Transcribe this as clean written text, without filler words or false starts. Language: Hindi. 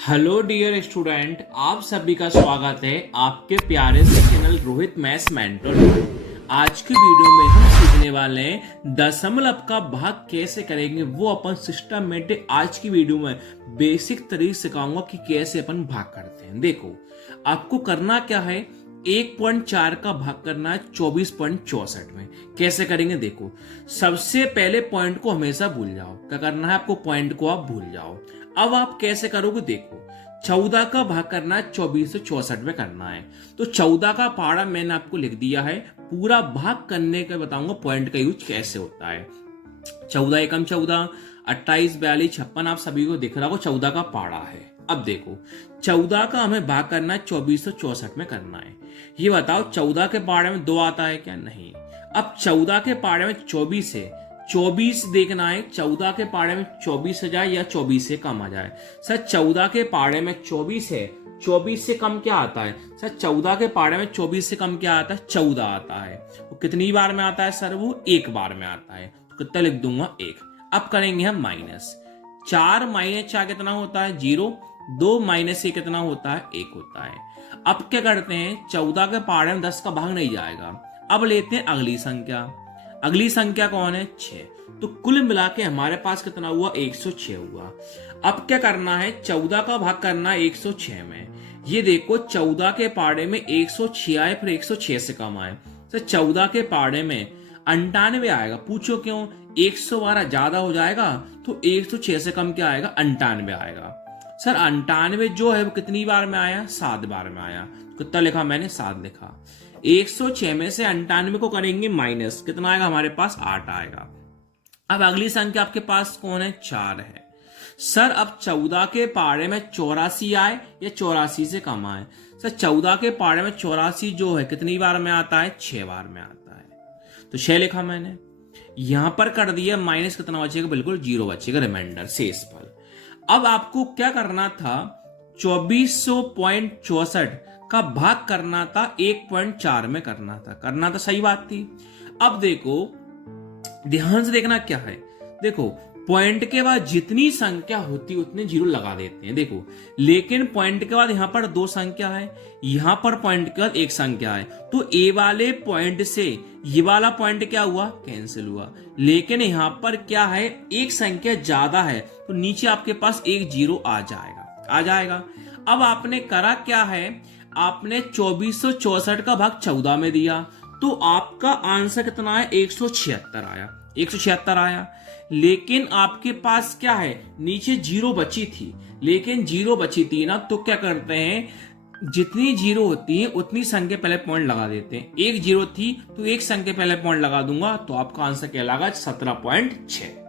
हेलो डियर स्टूडेंट, आप सभी का स्वागत है आपके प्यारे से चैनल रोहित मैथ्स मेंटर में। आज की वीडियो में हम सीखने वाले हैं दशमलव का भाग कैसे करेंगे। वो अपन सिस्टमेटिक आज की वीडियो में बेसिक तरीके सिखाऊंगा कि कैसे अपन भाग करते हैं। देखो, आपको करना क्या है, 1.4 का भाग करना है 24.64 में। कैसे करेंगे देखो, सबसे पहले पॉइंट को हमेशा भूल जाओ। क्या करना है आपको, पॉइंट को आप भूल जाओ। अब आप कैसे करोगे देखो, 14 का भाग करना है 2464 में करना है। तो 14 का पहाड़ा मैंने आपको लिख दिया है, पूरा भाग करने का बताऊंगा पॉइंट का यूज कैसे होता है। 14 एकम 14, 28 42 56 आप सभी को दिख रहा हो 14 का पहाड़ा है। अब देखो, 14 का हमें भाग करना है 2464 में करना है। ये बताओ 14 के पहाड़े में 2 आता है क्या? नहीं। अब 14 के पहाड़े में 24 है, 24 देखना है 14 के पहाड़े में 24 आ जाए या 24 से कम आ जाए। सर 14 के पहाड़े में 24 है, 24 से कम क्या आता है? सर 14 के पहाड़े में 24 से कम क्या आता है? 14 आता है। वो कितनी बार में आता है सर? वो एक बार में आता है। तो कितना लिख दूंगा? 1। अब करेंगे हम माइनस। 4 माइनस 4 कितना होता है? 0। 2 माइनस 1 कितना होता है? 1 होता है। अब क्या करते हैं, 14 के पहाड़े में 10 का भाग नहीं जाएगा। अब लेते हैं अगली संख्या। अगली संख्या कौन है? 6। तो कुल मिला के हमारे पास कितना हुआ? 106 हुआ। अब क्या करना है, 14 का भाग करना है 106 में। ये देखो 14 के पहाड़े में 106 आए, फिर 106 से कम आए। तो 14 के पहाड़े में 98 आएगा। पूछो क्यों? 112 ज्यादा हो जाएगा, तो 106 से कम क्या आएगा? 98 आएगा। सर 98 जो है वो कितनी बार में आया? 7 बार में आया। कितना लिखा मैंने? 7 लिखा। 106 में से 98 को करेंगे माइनस, कितना आएगा हमारे पास? 8 आएगा। अब अगली संख्या आपके पास कौन है? 4 है। सर अब 14 के पहाड़े में 84 आए या 84 से कम आए? सर 14 के पहाड़े में 84 जो है कितनी बार में आता है? 6 बार में आता है। तो 6 लिखा मैंने, यहां पर कर दिया माइनस, कितना बचेगा? बिल्कुल 0 बचेगा, रिमाइंडर शेष फल। अब आपको क्या करना था, 2464 का भाग करना था 1.4 में करना था सही बात थी। अब देखो ध्यान से देखना क्या है, देखो पॉइंट के बाद जितनी संख्या होती उतने 0 लगा देते हैं। देखो लेकिन पॉइंट के बाद यहां पर 2 संख्या है, यहां पर पॉइंट के बाद 1 संख्या है, तो ए वाले पॉइंट से ये वाला पॉइंट क्या हुआ? कैंसिल हुआ। लेकिन यहां पर क्या है, एक संख्या ज्यादा है, तो नीचे आपके पास एक 0 आ जाएगा। अब आपने करा क्या है, आपने 2464 का भाग 14 में दिया, तो आपका आंसर कितना है? 176 आया। लेकिन आपके पास क्या है, नीचे 0 बची थी, लेकिन 0 बची थी ना, तो क्या करते हैं, जितनी 0 होती है उतनी संख्या पहले पॉइंट लगा देते हैं। एक 0 थी तो एक संख्या पहले पॉइंट लगा दूंगा, तो आपका आंसर क्या लगा? 17.6।